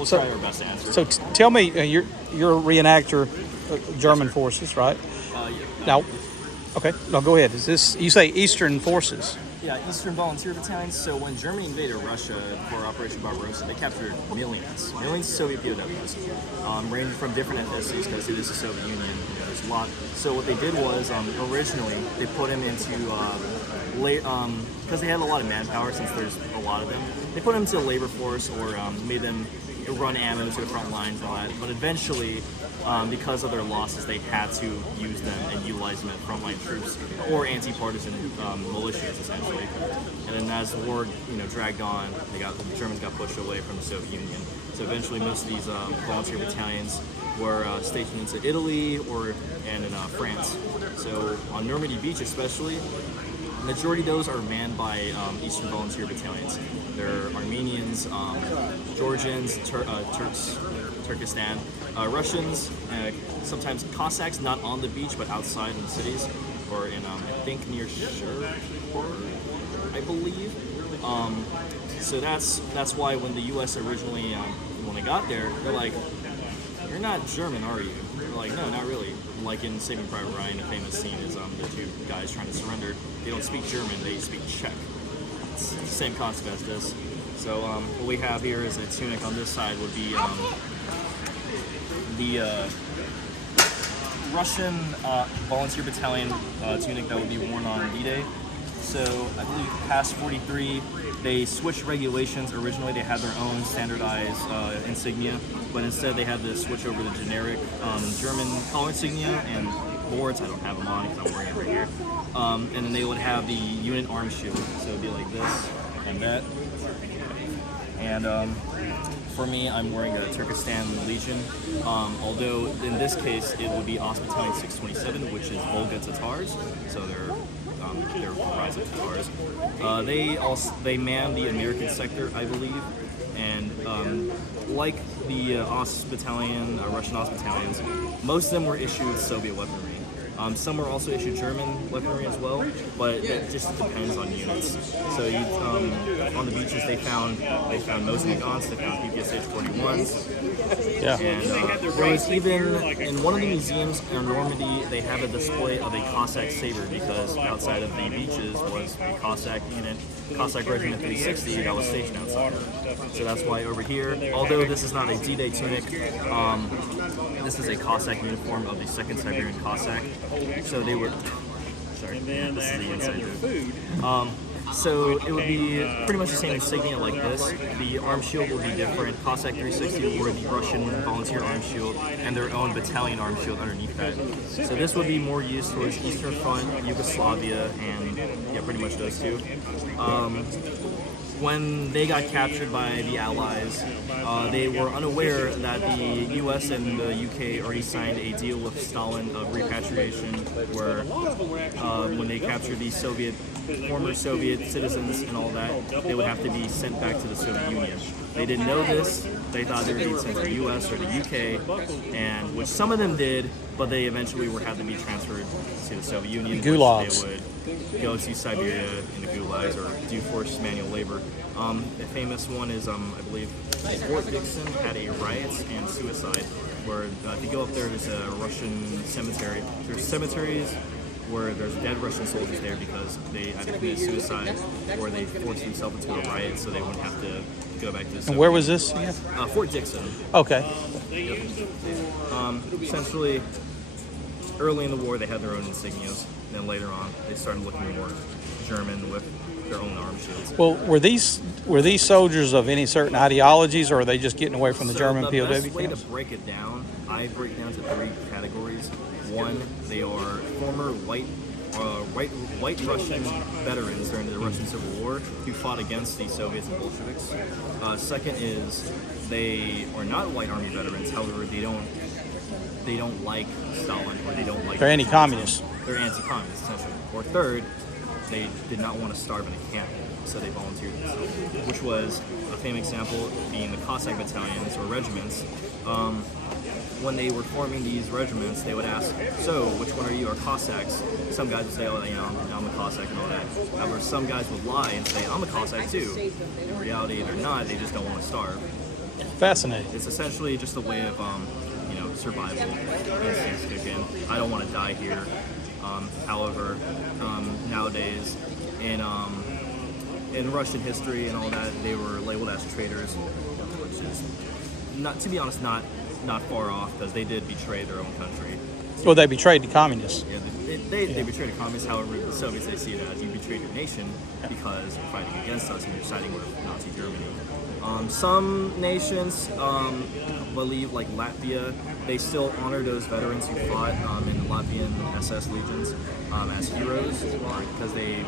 We'll try our best to answer. So tell me, you're a reenactor, German forces, right? Yeah. Now, okay, no, go ahead. Is this, you say Eastern Forces? Yeah, Eastern Volunteer Battalions. So when Germany invaded Russia for Operation Barbarossa, they captured millions of Soviet POWs, ranging from different ethnicities because it is the Soviet Union. There's a lot. So what they did was originally they put them into because they had a lot of manpower since there's a lot of them. They put them into the labor force or made them run ammo to the front lines and all that. But eventually, because of their losses, they had to use them and utilize them as frontline troops or anti-partisan militias, essentially. And then as the war, dragged on, the Germans got pushed away from the Soviet Union. So eventually, most of these volunteer battalions were stationed into Italy and in France. So on Normandy Beach, especially, the majority of those are manned by Eastern Volunteer Battalions. They're Armenians, Georgians, Turks, Turkestan, Russians, sometimes Cossacks, not on the beach but outside in the cities, or in I think near Sherport, I believe. So that's why when the U.S. originally when they got there, they're like, "You're not German, are you?" They're like, "No, not really." Like in Saving Private Ryan, a famous scene is the two guys trying to surrender. They don't speak German; they speak Czech. It's the same concept as this. So what we have here is a tunic. On this side would be the Russian volunteer battalion tunic that would be worn on D-Day. So I believe past 43, they switched regulations. Originally, they had their own standardized insignia, but instead they had to switch over the generic German collar insignia and boards. I don't have them on because I'm wearing it right here. And then they would have the unit arm shield. So it would be like this and that. And for me, I'm wearing a Turkestan Legion. Although in this case, it would be Ost Battalion 627, which is Volga Tatars. So they're comprised of Tatars. They man the American sector, I believe, and like the Ost Battalion, Russian Ost Battalions, most of them were issued Soviet weaponry. Some were also issued German weaponry as well, but it just depends on units. So on the beaches they found Mosin guns, they found PPSH 41s. Yeah. And there was even in one of the museums in Normandy, they have a display of a Cossack saber because outside of the beaches was a Cossack unit, Cossack Regiment 360 that was stationed outside. So that's why over here, although this is not a D-Day tunic, this is a Cossack uniform of the 2nd Siberian Cossack. So they were. Sorry, this is the inside food. So it would be pretty much the same insignia like this. The arm shield would be different. Cossack 360 wore the Russian volunteer arm shield and their own battalion arm shield underneath that. So this would be more used towards Eastern Front, Yugoslavia, and yeah, pretty much those two. When they got captured by the Allies, they were unaware that the U.S. and the U.K. already signed a deal with Stalin of repatriation, where when they captured the former Soviet citizens and all that, they would have to be sent back to the Soviet Union. They didn't know this. They thought they were being sent to the U.S. or the U.K., and which some of them did, but they eventually had to be transferred to the Soviet Union. Gulags. They would go to Siberia in the gulags or do forced manual labor. The famous one is, I believe, Fort Dixon had a riot and suicide where if you go up there, there's a Russian cemetery. There's cemeteries where there's dead Russian soldiers there because they either committed suicide or they forced themselves into a riot so they wouldn't have to go back to the Soviet. And where was this? Fort Dixon. Okay. Essentially, early in the war, they had their own insignias. Then later on, they started looking more German with their own arm shields. Well, were these soldiers of any certain ideologies, or are they just getting away from the German POW camps? The best way to break it down, I break down to 3 categories. One, they are former white Russian veterans during the Russian Civil War who fought against the Soviets and Bolsheviks. Second is they are not white army veterans. However, they don't like Stalin or they don't like. They're anti-communists. They're anti-communists, essentially. Or third, they did not want to starve in a camp, so they volunteered themselves, which was a famous example being the Cossack battalions or regiments. When they were forming these regiments, they would ask, so, which one are you, or Cossacks? Some guys would say, oh, I'm a Cossack and all that. However, some guys would lie and say, I'm a Cossack too. In reality, they're not, they just don't want to starve. Fascinating. It's essentially just a way of survival instincts kick in. I don't want to die here. However, nowadays in Russian history and all that, they were labeled as traitors, which is not, to be honest, not far off, because they did betray their own country. Well, they betrayed the communists. Yeah, they betrayed the communists. However, the Soviets, they see it as you betrayed your nation because you're fighting against us and you're siding with Nazi Germany. Some nations, believe, like Latvia, they still honor those veterans who fought in the Latvian SS legions as heroes, because they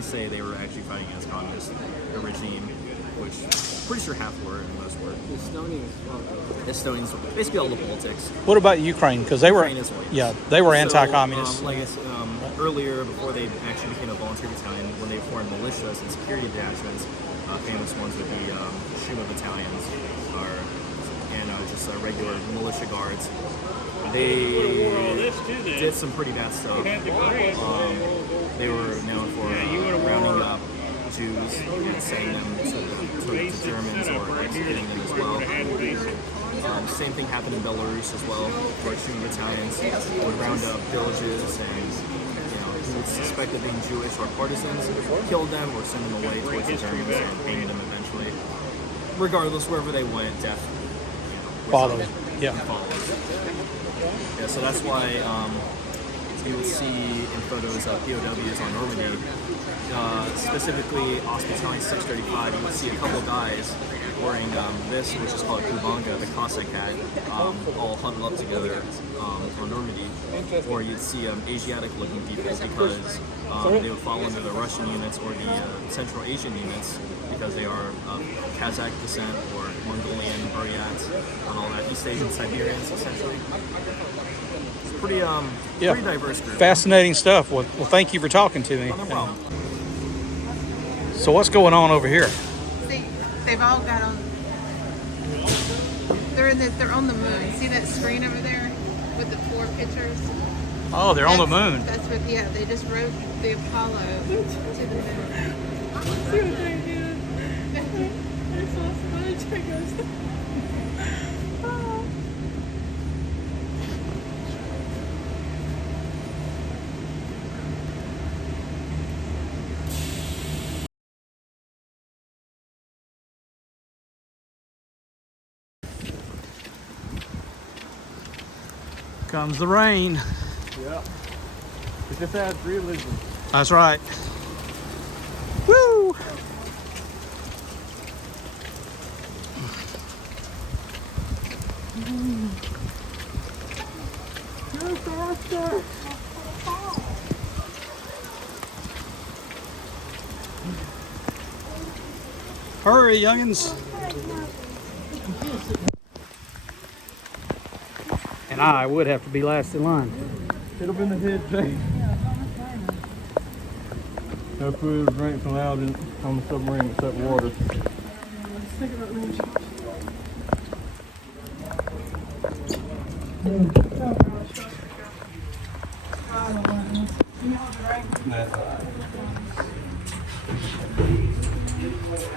say they were actually fighting against communist regime, which pretty sure half were and most were. Estonians, basically all the politics. What about Ukraine? Because they were, they were anti-communist. Like I said, earlier, before they actually became a volunteer battalion, when they formed militias and security detachments, famous ones would be Shuma battalions, and just regular militia guards. They did some pretty bad stuff. They were known for rounding up Jews and sending them to Germans or executing them as well. Same thing happened in Belarus as well, where Shuma battalions would round up villages and who would suspect of being Jewish or partisans, killed them or send them away towards the Germans and hang them eventually. Regardless, wherever they went, death Followed. Yeah. Yeah, so that's why you would see in photos of POWs on Normandy, specifically Ost Battalion 635, you would see a couple guys wearing this, which is called kubanga, the Cossack hat, all huddled up together on Normandy. Or you'd see Asiatic-looking people because they would fall under the Russian units or the Central Asian units because they are of Kazakh descent or Mongolian, Buryats, and all that. East Asian Siberians, essentially. It's pretty diverse group. Fascinating stuff. Well, thank you for talking to me. No problem. So what's going on over here? See, they've all got on. They're on the moon. See that screen over there with the 4 pictures? Oh, they're on the moon. That's what. Yeah, they just wrote the Apollo to the moon. See what they did? I saw somebody check us. Comes the rain. Yeah. It just adds realism. That's right. Woo! Go faster. Hurry, youngins. And I would have to be last in line. Hit up in the head, Jay. No food or drinks allowed on the submarine except water.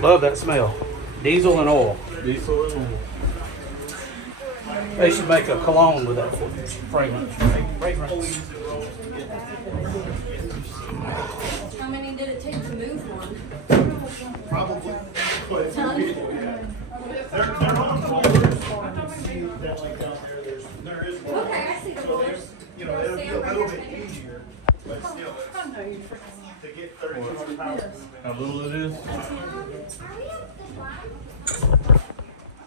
Love that smell. Diesel and oil. Diesel and oil. They should make a cologne with that fragrance. How many did it take to move one? Probably. They're on folders. See that like down there is one. Okay, I see the folders. You know, it'll be a little bit easier, but still, to get 3,200 pounds. How little it is?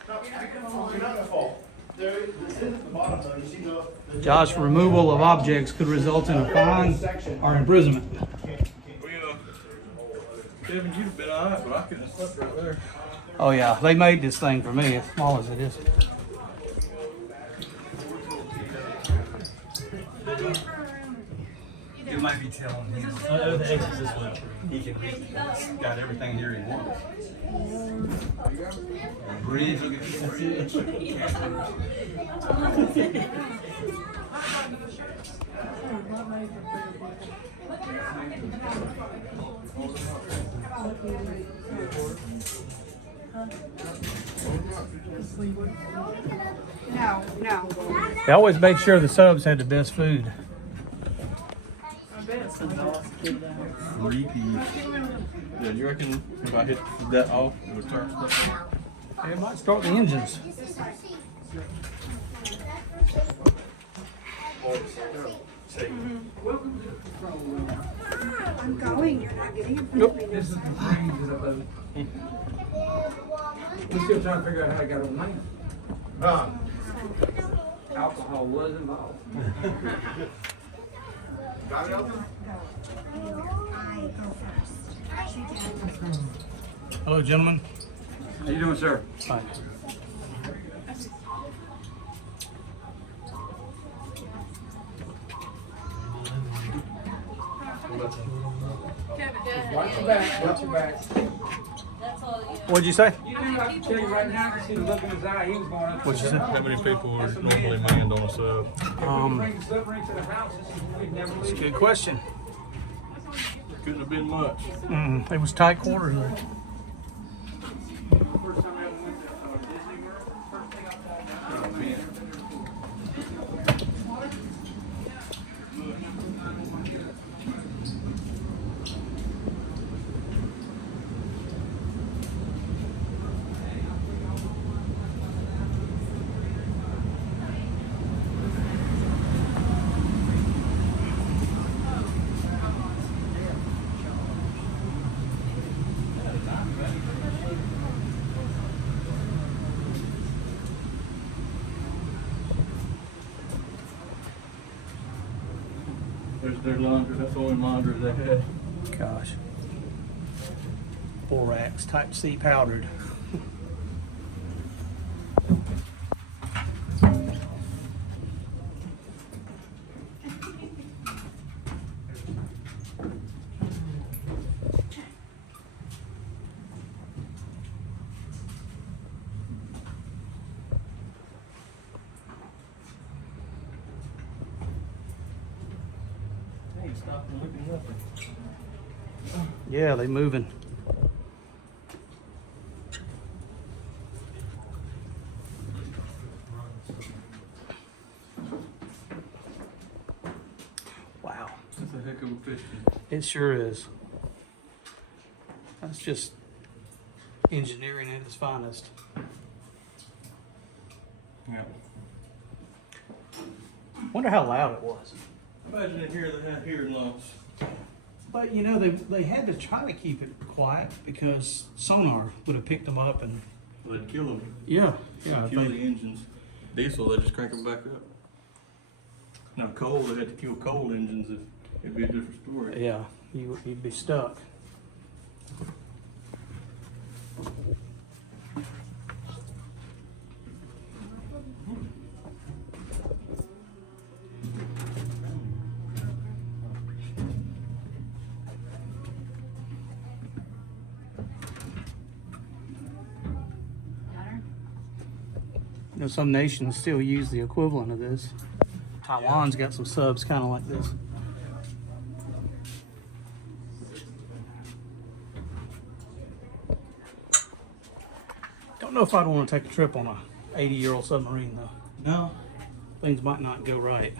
No, you're not gonna fall. There, this is at the bottom though, you see the. Josh, removal of objects could result in a fine or imprisonment. Kevin, you'd have been alright, but I couldn't have slept right there. Oh yeah, they made this thing for me, as small as it is. You might be telling him. The exorcist one. He can got everything here he wants. Bridge, look at this. No, no. They always make sure the subs had the best food. Yeah, you reckon if I hit that off, it would turn stuff on? It might start the engines. I'm going. You're not getting it. Nope. This is the freeze of a. We're still trying to figure out how I got on mine. Alcohol was involved. Got it open? Hello, gentlemen. How you doing, sir? Fine. Watch your back. Watch your back. That's all, yeah. What'd you say? You know, I can tell you right now, I can see the look in his eye. He was going up. What'd you say? How many people are normally manned on a sub? Bring the submarine to the house. We'd never That's a leave. good question. Couldn't have been much. It was tight quarters there. First time I ever went to Disney World, first thing I thought, oh man. There's their laundry. That's the only laundry they had. Gosh. Borax type C powdered. Yeah, they moving. Wow, That's a heck of a piston. it sure is. That's just engineering at its finest. Yeah. Wonder how loud it was. Imagine in here they had hearing loss. But you know, they had to try to keep it quiet because sonar would have picked them up and They'd kill them. yeah, Kill the engines. Diesel, they just crank them back up. Now coal, they had to kill coal engines. It'd be a different story. yeah, you'd be stuck. You know, some nations still use the equivalent of this. Taiwan's got some subs kind of like this. Don't know if I'd want to take a trip on a 80-year-old submarine though. No. Things might not go right.